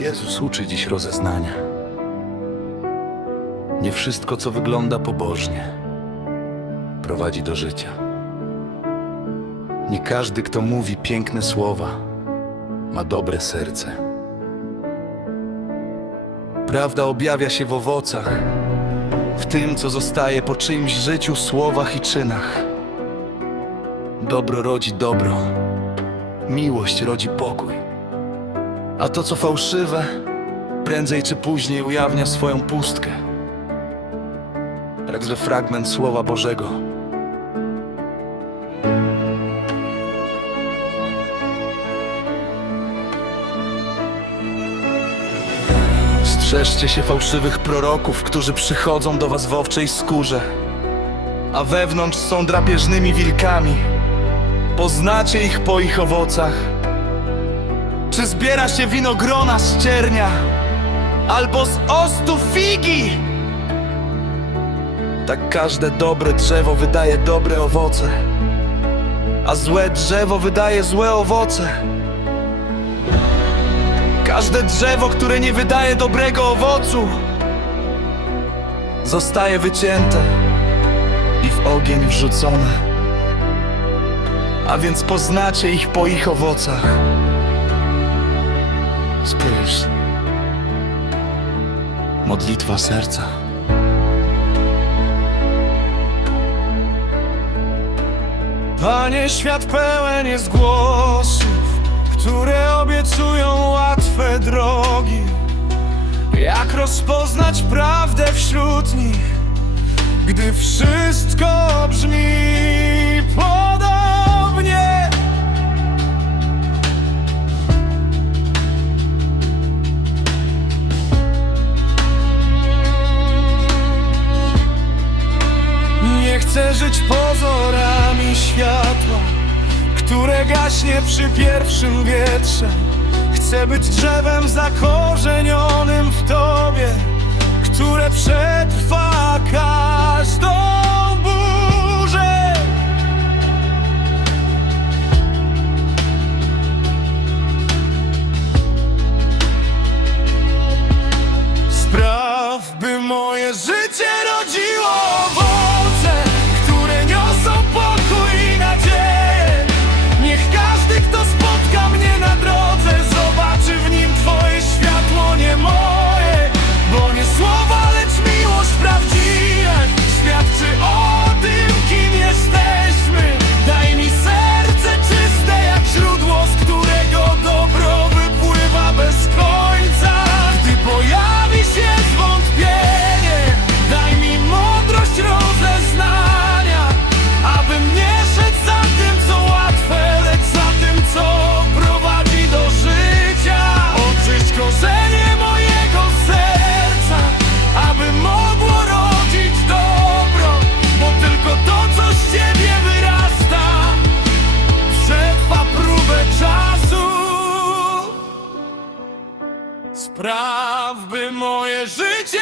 Jezus uczy dziś rozeznania. Nie wszystko, co wygląda pobożnie, prowadzi do życia. Nie każdy, kto mówi piękne słowa, ma dobre serce. Prawda objawia się w owocach, w tym, co zostaje po czyimś życiu, słowach i czynach. Dobro rodzi dobro, miłość rodzi pokój. A to, co fałszywe, prędzej czy później ujawnia swoją pustkę. Także fragment Słowa Bożego. Strzeżcie się fałszywych proroków, którzy przychodzą do was w owczej skórze, a wewnątrz są drapieżnymi wilkami. Poznacie ich po ich owocach. Czy zbiera się winogrona z ciernia, albo z ostu figi? Tak każde dobre drzewo wydaje dobre owoce, a złe drzewo wydaje złe owoce. Każde drzewo, które nie wydaje dobrego owocu, zostaje wycięte i w ogień wrzucone. A więc poznacie ich po ich owocach. Spójrz. Modlitwa serca. Panie, świat pełen jest głosów, które obiecują łatwe drogi. Jak rozpoznać prawdę wśród nich, gdy wszystko brzmi chcę żyć pozorami światła, które gaśnie przy pierwszym wietrze. Chcę być drzewem zakorzenionym w Tobie, które przetrwa każdą moje życie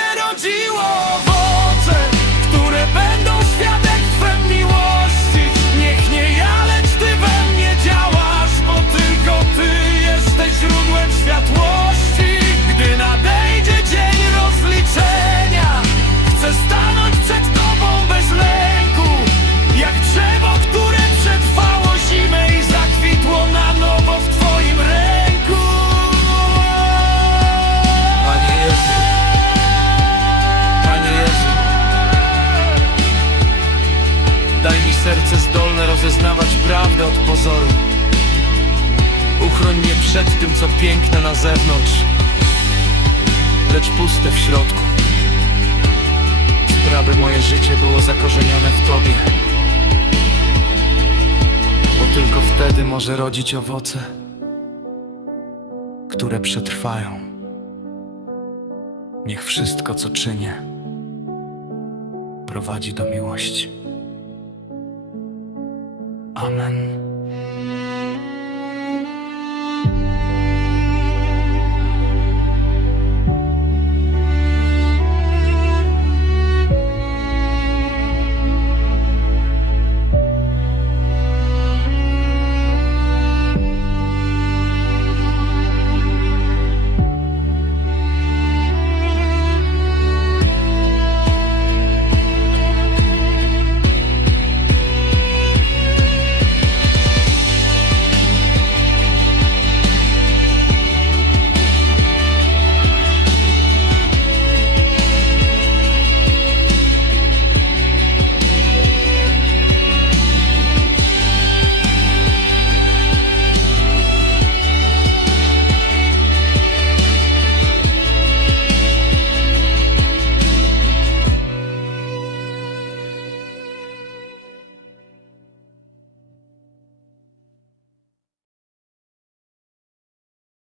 rozeznawać prawdę od pozoru. Uchroń mnie przed tym, co piękne na zewnątrz, lecz puste w środku. Sprawy moje życie było zakorzenione w Tobie. Bo tylko wtedy może rodzić owoce, które przetrwają. Niech wszystko, co czynię, prowadzi do miłości. Amen.